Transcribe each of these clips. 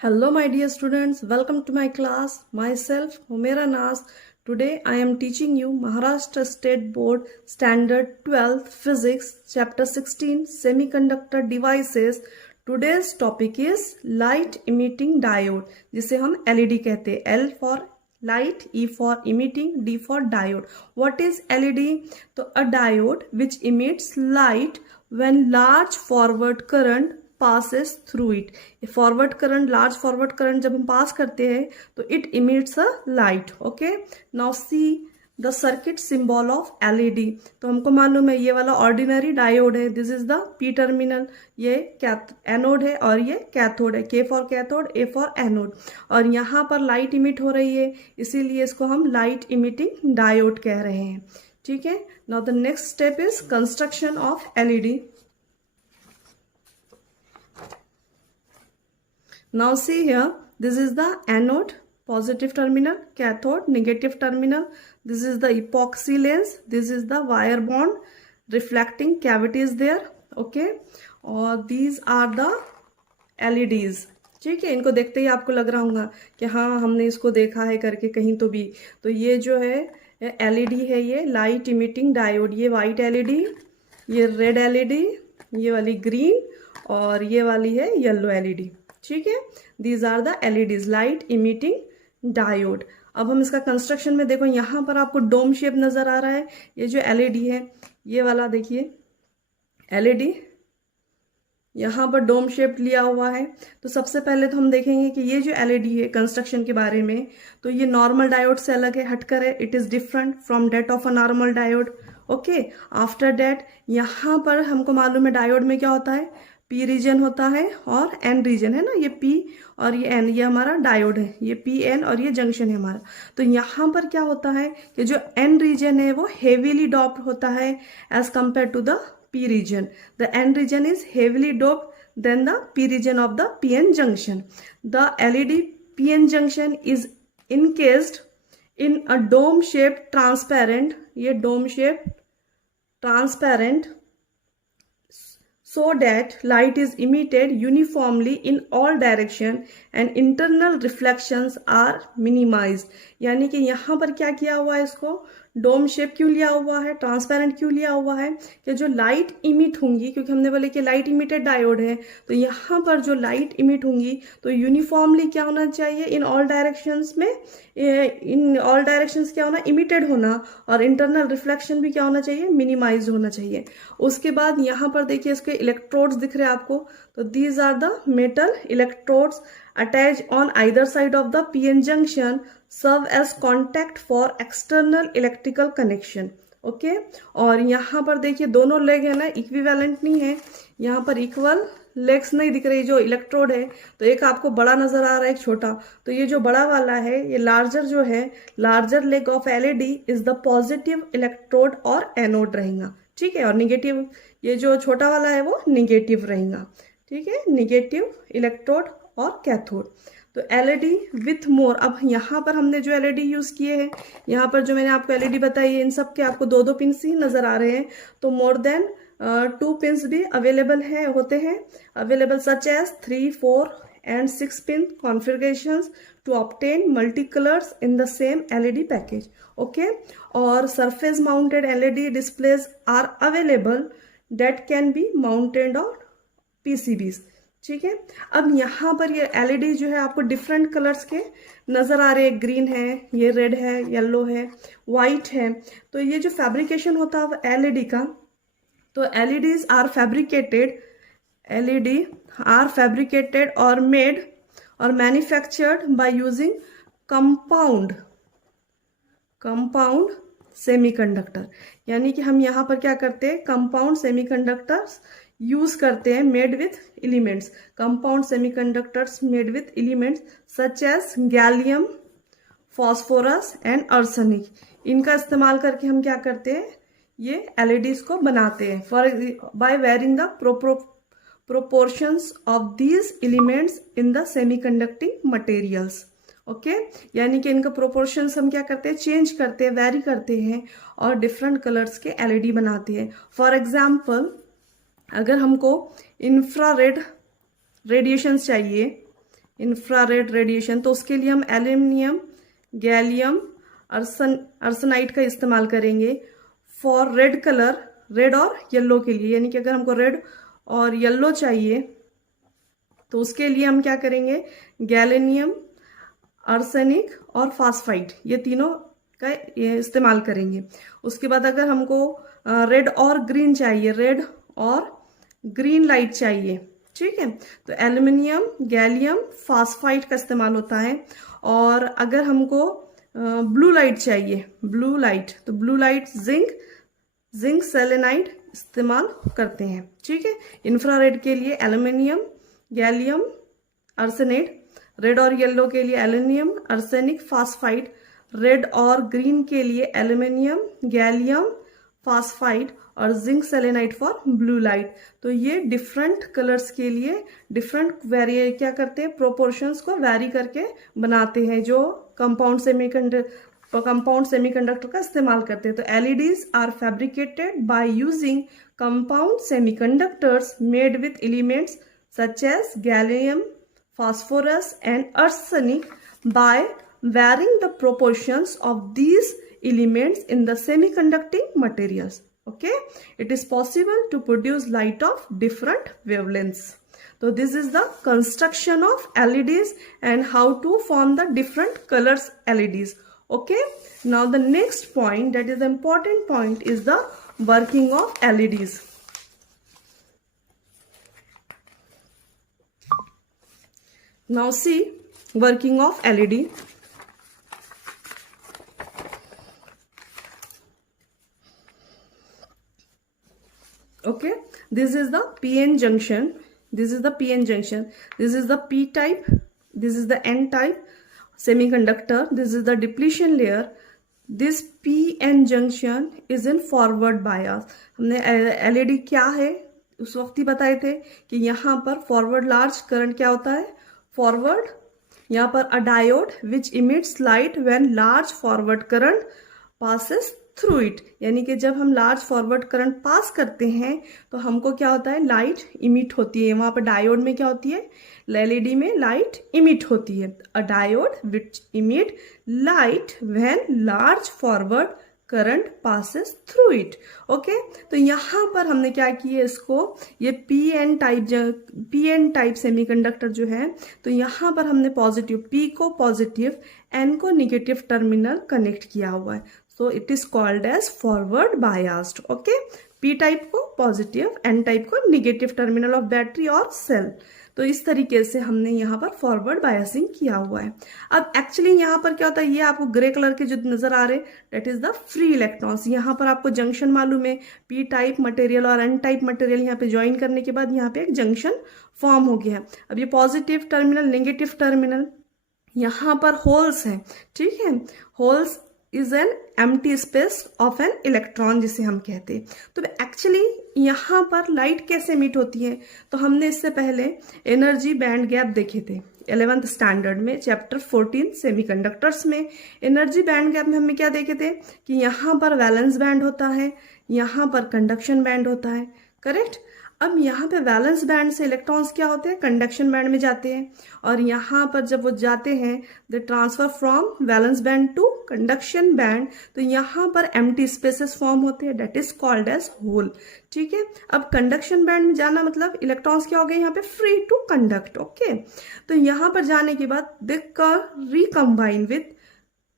Hello, my dear students. Welcome to my class. Myself, Humaira Nas. Today, I am teaching you Maharashtra State Board Standard 12 Physics, Chapter 16, Semiconductor Devices. Today's topic is Light Emitting Diode, जिसे हम LED कहते हैं. L for light, E for emitting, D for diode. What is LED? तो a diode which emits light when large forward current passes through it. Forward current, large forward current जब हम पास करते हैं तो it emits a light. Okay, now see the circuit symbol of LED. तो हमको मालूम है ये वाला ऑर्डिनरी डायोड है. This is the P terminal. ये एनोड है और ये कैथोड है. के for cathode, A for anode. और यहाँ पर लाइट इमिट हो रही है, इसीलिए इसको हम लाइट इमिटिंग डायोड कह रहे हैं. ठीक है. Now the next step is construction of LED. Now see here, this is the anode, positive terminal, cathode, negative terminal. This is the epoxy lens. This is the wire bond, reflecting cavity is there. Okay, और these are the LEDs. ठीक है, इनको देखते ही आपको लग रहा होगा कि हाँ हमने इसको देखा है करके कहीं तो भी. तो ये जो है LED है, ये लाइट इमिटिंग डायोड. ये वाइट LED, ये रेड LED, ये वाली ग्रीन और ये वाली है येलो LED. ठीक है, these are the LEDs, light emitting diode. अब हम इसका कंस्ट्रक्शन में देखो, यहाँ पर आपको डोम शेप नजर आ रहा है. ये जो LED है, ये वाला देखिए LED, यहाँ पर डोम शेप लिया हुआ है. तो सबसे पहले तो हम देखेंगे कि ये जो LED है कंस्ट्रक्शन के बारे में, तो ये नॉर्मल डायोड से अलग है, हटकर है. It is different from that of a normal diode. Okay, after that यहाँ पर हमको मालूम है डायोड में क्या होता है, पी रीजन होता है और एन रीजन है ना. ये पी और ये एन, ये हमारा डायोड है. ये पी एन और ये जंक्शन है हमारा. तो यहाँ पर क्या होता है कि जो एन रीजन है वो हेवीली डोप्ड होता है as compare to the P region. The N region is heavily doped then the P region of the P N junction. The LED P N junction is encased in a dome shape transparent. ये dome shape transparent so that light is emitted uniformly in all direction and internal reflections are minimized. यानी कि यहाँ पर क्या किया हुआ है, इसको डोम शेप क्यों लिया हुआ है, ट्रांसपेरेंट क्यों लिया हुआ है, कि जो लाइट इमिट होंगी, क्योंकि हमने बोले कि लाइट इमिटेड डायोड है, तो यहाँ पर जो लाइट इमिट होंगी तो यूनिफॉर्मली क्या होना चाहिए, इन ऑल डायरेक्शंस में, इन ऑल डायरेक्शंस क्या होना, इमिटेड होना. और इंटरनल रिफ्लेक्शन भी क्या होना चाहिए, मिनिमाइज होना चाहिए. उसके बाद यहाँ पर देखिए इसके इलेक्ट्रोड्स दिख रहे हैं आपको. तो these are the metal electrodes attached on either side of the PN junction serve as contact for external electrical connection. Okay, और यहाँ पर देखिए दोनों लेग है ना, इक्विवेलेंट नहीं है, यहाँ पर इक्वल लेग्स नहीं दिख रही. जो इलेक्ट्रोड है तो एक आपको बड़ा नजर आ रहा है, एक छोटा. तो ये जो बड़ा वाला है, ये लार्जर जो है, larger leg of LED is the positive electrode और एनोड रहेगा. ठीक है, और निगेटिव, ये जो छोटा वाला है वो निगेटिव रहेगा. ठीक है, निगेटिव इलेक्ट्रोड और कैथोड. तो LED विथ मोर. अब यहाँ पर हमने जो LED यूज किए हैं, यहाँ पर जो मैंने आपको LED बताई है, इन सब के आपको दो पिंस ही नजर आ रहे हैं. तो मोर देन 2 पिंस भी अवेलेबल है, होते हैं available, such as 3, 4 and 6 pin configurations to obtain multicolors in the same LED package. Okay, और surface mounted LED displays are available that can be mounted on PCBs. ठीक है. अब यहाँ पर ये LED जो है आपको डिफरेंट कलर्स के नजर आ रहे हैं. ग्रीन है, ये रेड है, येलो है, व्हाइट है. तो ये जो फैब्रिकेशन होता है LED का, तो LEDs are fabricated, LED are fabricated और मेड और manufactured by using compound semiconductor. यानी कि हम यहाँ पर क्या करते हैं, कंपाउंड सेमीकंडक्टर्स यूज करते हैं, made with elements. Compound semiconductors made with elements such as gallium, phosphorus and arsenic. इनका इस्तेमाल करके हम क्या करते हैं, ये LEDs को बनाते हैं. For by varying the proportions of these elements in the semiconducting materials. Okay, यानी कि इनका प्रोपोर्शंस हम क्या करते हैं, चेंज करते हैं, वेरी करते हैं और डिफरेंट कलर्स के LED बनाते हैं. फॉर एग्जाम्पल, अगर हमको इंफ्रारेड रेडिएशन चाहिए, इंफ्रारेड रेडिएशन, तो उसके लिए हम एल्यूमिनियम, गैलियम, आर्सेनाइड का इस्तेमाल करेंगे फॉर रेड कलर, रेड और येलो के लिए। यानी कि अगर हमको रेड और येलो चाहिए तो उसके लिए हम क्या करेंगे, गैलेनियम, आर्सेनिक और फास्फाइड, ये तीनों का इस्तेमाल करेंगे। उसके बाद अगर हमको रेड और ग्रीन चाहिए, रेड और ग्रीन लाइट चाहिए, ठीक है, तो एल्यूमिनियम, गैलियम, फास्फाइड का इस्तेमाल होता है। और अगर हमको ब्लू लाइट चाहिए, ब्लू लाइट, तो ब्लू लाइट जिंक सेलेनाइड इस्तेमाल करते हैं, ठीक है। इंफ्रारेड के लिए एल्यूमिनियम, गैलियम, आर्सेनाइड, रेड और येलो के लिए एल्यूमिनियम, आर्सेनिक, फास्फाइड, रेड और ग्रीन के लिए एल्यूमिनियम, गैलियम, फास्फाइड और zinc selenide for blue light. तो ये डिफरेंट कलर्स के लिए डिफरेंट क्या करते हैं, प्रोपोर्शंस को वैरी करके बनाते हैं, जो कंपाउंड सेमीकंडक्टर का इस्तेमाल करते हैं। तो LEDs are fabricated by using compound semiconductors made with elements such as gallium, phosphorus and arsenic by varying the proportions of these elements in the semiconducting materials. Okay, it is possible to produce light of different wavelengths. So this is the construction of LEDs and how to form the different colors LEDs. Okay, now the next point, that is the important point, is the working of LEDs. Now see working of LED. Okay, this is the PN junction. This is the PN junction. This is the P type. This is the N type semiconductor. This is the depletion layer. This PN junction is in forward bias. हमने LED क्या है उस वक्त ही बताए थे कि यहाँ पर फॉरवर्ड लार्ज करंट क्या होता है, फॉरवर्ड, यहाँ पर अ diode which emits light when large forward current passes through it. यानी कि जब हम लार्ज फॉरवर्ड करंट पास करते हैं तो हमको क्या होता है, लाइट इमिट होती है। वहां पर डायोड में क्या होती है, एलईडी में लाइट इमिट होती है। अ diode which emit light when large forward current passes through it. Okay, तो यहाँ पर हमने क्या किया, इसको ये पीएन टाइप सेमीकंडक्टर जो है, तो यहाँ पर हमने पॉजिटिव पी को पॉजिटिव, एन को निगेटिव टर्मिनल कनेक्ट किया हुआ है। So it is called as forward biased. Okay, P type को पॉजिटिव, एन टाइप को निगेटिव टर्मिनल ऑफ बैटरी और सेल। तो इस तरीके से हमने यहाँ पर फॉरवर्ड बायसिंग किया हुआ है। अब एक्चुअली यहाँ पर क्या होता है, ये आपको ग्रे कलर के जो नजर आ रहे, that is the free electrons. यहाँ पर आपको जंक्शन मालूम है, पी टाइप मटेरियल और एन टाइप मटेरियल यहाँ पे ज्वाइन करने के बाद यहाँ पे एक जंक्शन फॉर्म हो गया है। अब ये पॉजिटिव टर्मिनल, नेगेटिव टर्मिनल, यहाँ पर होल्स हैं, ठीक है। Holes is an empty space of an electron जिसे हम कहते हैं। तो एक्चुअली यहाँ पर लाइट कैसे एमिट होती है, तो हमने इससे पहले एनर्जी बैंड गैप देखे थे 11th स्टैंडर्ड में, चैप्टर 14 सेमीकंडक्टर्स में। एनर्जी बैंड गैप में हमने क्या देखे थे कि यहाँ पर वैलेंस बैंड होता है, यहाँ पर कंडक्शन बैंड होता है, करेक्ट। अब यहाँ पे वैलेंस बैंड से इलेक्ट्रॉन्स क्या होते हैं, कंडक्शन बैंड में जाते हैं, और यहाँ पर जब वो जाते हैं they transfer from valence band to conduction band, तो यहाँ पर एम्प्टी स्पेसेस फॉर्म होते हैं, that is called as hole, ठीक है। अब कंडक्शन बैंड में जाना मतलब इलेक्ट्रॉन्स क्या हो गए यहाँ पे, फ्री टू कंडक्ट। ओके, तो यहाँ पर जाने के बाद they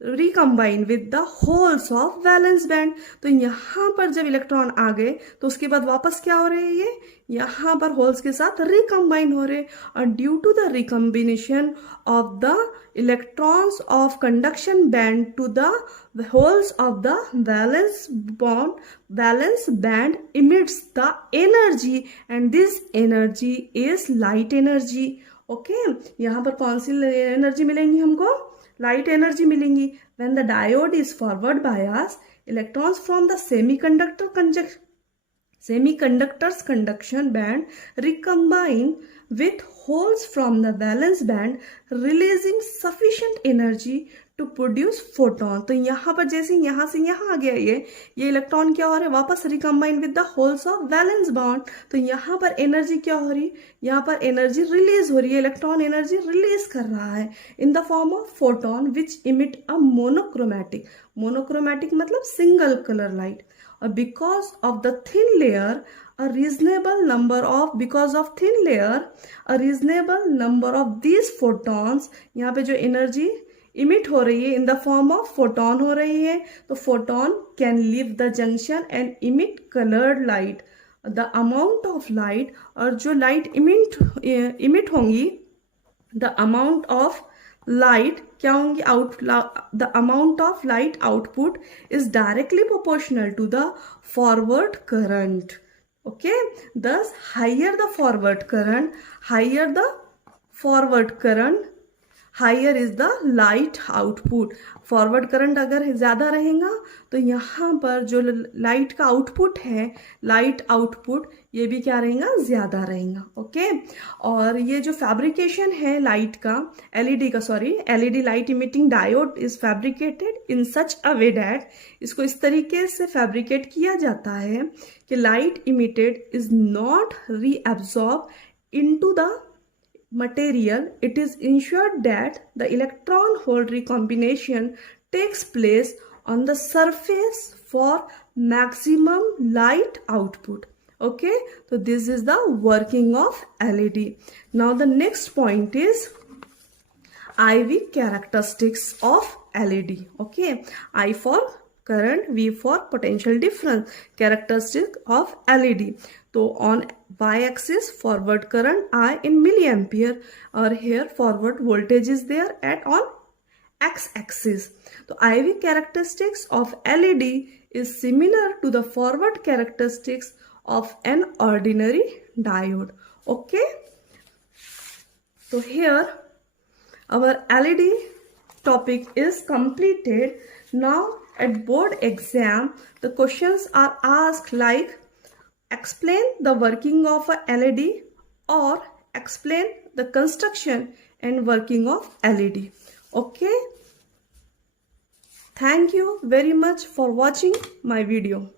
recombine with the holes of valence band. तो यहाँ पर जब इलेक्ट्रॉन आ गए तो उसके बाद वापस क्या हो रहे हैं, ये यहाँ पर होल्स के साथ रिकम्बाइन हो रहे, और due to the recombination of the electrons of conduction band to the holes of the valence band emits the energy and this energy is light energy। Okay, यहाँ पर कौन सी एनर्जी मिलेंगी हमको, लाइट एनर्जी मिलेंगी। when the diode is forward bias, electrons from the semiconductor's conduction band recombine with holes from the valence band, releasing sufficient energy to produce photon. तो यहाँ पर जैसे यहाँ से यहाँ आ गया ये इलेक्ट्रॉन क्या हो रहा है, वापस recombine with the holes of valence bond. तो यहाँ पर एनर्जी क्या हो रही है, यहाँ पर एनर्जी रिलीज हो रही है, इलेक्ट्रॉन एनर्जी रिलीज कर रहा है in the form of photon which emit a monochromatic. Monochromatic मतलब सिंगल कलर लाइट। और because of the thin layer a reasonable number of these photons, यहाँ पे जो एनर्जी इमिट हो रही है in the form of photon हो रही है, तो photon can leave the junction and emit coloured light. The amount of light, और जो लाइट इमिट होंगी, द अमाउंट ऑफ लाइट क्या होंगी, the amount of light output is directly proportional to the forward current. Okay, thus higher the forward current, higher is the light output. Forward current अगर ज़्यादा रहेगा तो यहाँ पर जो लाइट का आउटपुट है, लाइट आउटपुट, ये भी क्या रहेगा, ज़्यादा रहेगा। ओके, और ये जो फैब्रिकेशन है लाइट का, LED light emitting diode is fabricated in such a way that, इसको इस तरीके से फैब्रिकेट किया जाता है कि light emitted is not reabsorb into the material. It is ensured that the electron hole recombination takes place on the surface for maximum light output. Okay, so this is the working of LED. Now the next point is IV characteristics of LED. Okay, I for current, V for potential difference, characteristic of LED. तो on y-axis forward current I in milliampere, और here forward voltage is there at on x-axis. तो IV characteristics of LED is similar to the forward characteristics of an ordinary diode. Okay, so here our LED topic is completed. Now at board exam the questions are asked like explain the working of a LED or explain the construction and working of LED. Okay, thank you very much for watching my video.